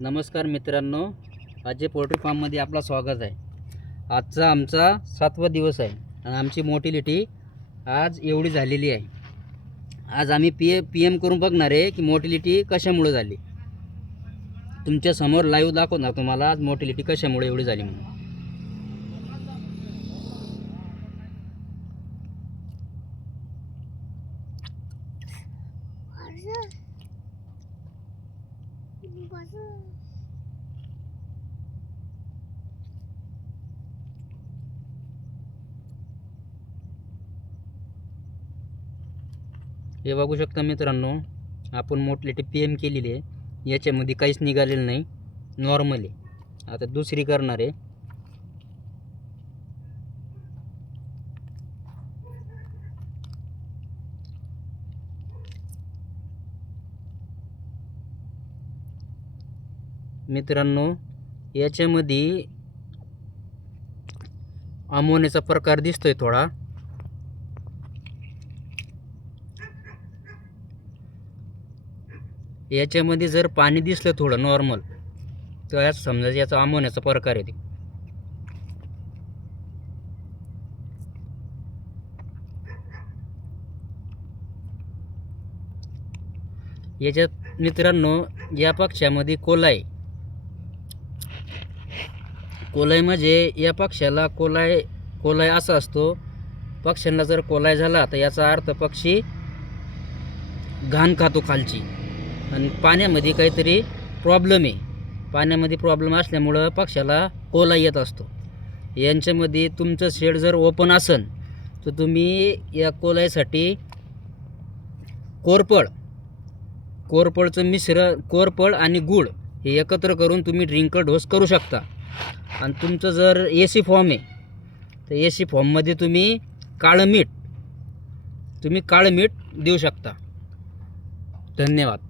नमस्कार मित्रांनो, अजय पोल्ट्री फार्ममध्ये आपलं स्वागत आहे। आजचा आमचा 7वा दिवस आहे आणि आमची मोटिलिटी आज एवढी झालेली आहे। आज आम्ही पी एम करून बघणार आहे की मोटिलिटी कशामुळे झाली। तुमच्या समोर लाईव्ह दाखवणार तुम्हाला आज मोटिलिटी कशामुळे एवढी झाली म्हणून। हे बघू शकता मित्रांनो, आपण मोटिलिटी PM केलेली आहे। याच्यामध्ये काहीच निघालेलं नाही, नॉर्मल आहे। आता दुसरी करणार आहे। मित्रांनो, याच्यामध्ये अमोनियाचा प्रकार दिसतोय थोडा। याच्यामध्ये जर पाणी दिसलं थोडं नॉर्मल, तर यात समजायचं याचा अमोनियाचा प्रकार आहे। याच्यात मित्रांनो, या पक्ष्यामध्ये कोलाई म्हणजे या पक्ष्याला कोलाई असा असतो। पक्ष्यांना जर कोलाई झाला तर याचा अर्थ पक्षी घाण खातो खालची, आणि पाण्यामध्ये काहीतरी प्रॉब्लेम आहे। पाण्यामध्ये प्रॉब्लेम असल्यामुळं पक्ष्याला कोलाई येत असतो। यांच्यामध्ये तुमचं शेड जर ओपन असेल तर तुम्ही या कोलाईसाठी कोरपळचं मिश्रण, कोरपळ आणि गूळ हे एकत्र करून तुम्ही ड्रिंकर डोस करू शकता। आणि तुमचं जर AC फॉर्म आहे तर AC फॉर्ममध्ये तुम्ही काळं मीठ देऊ शकता। धन्यवाद।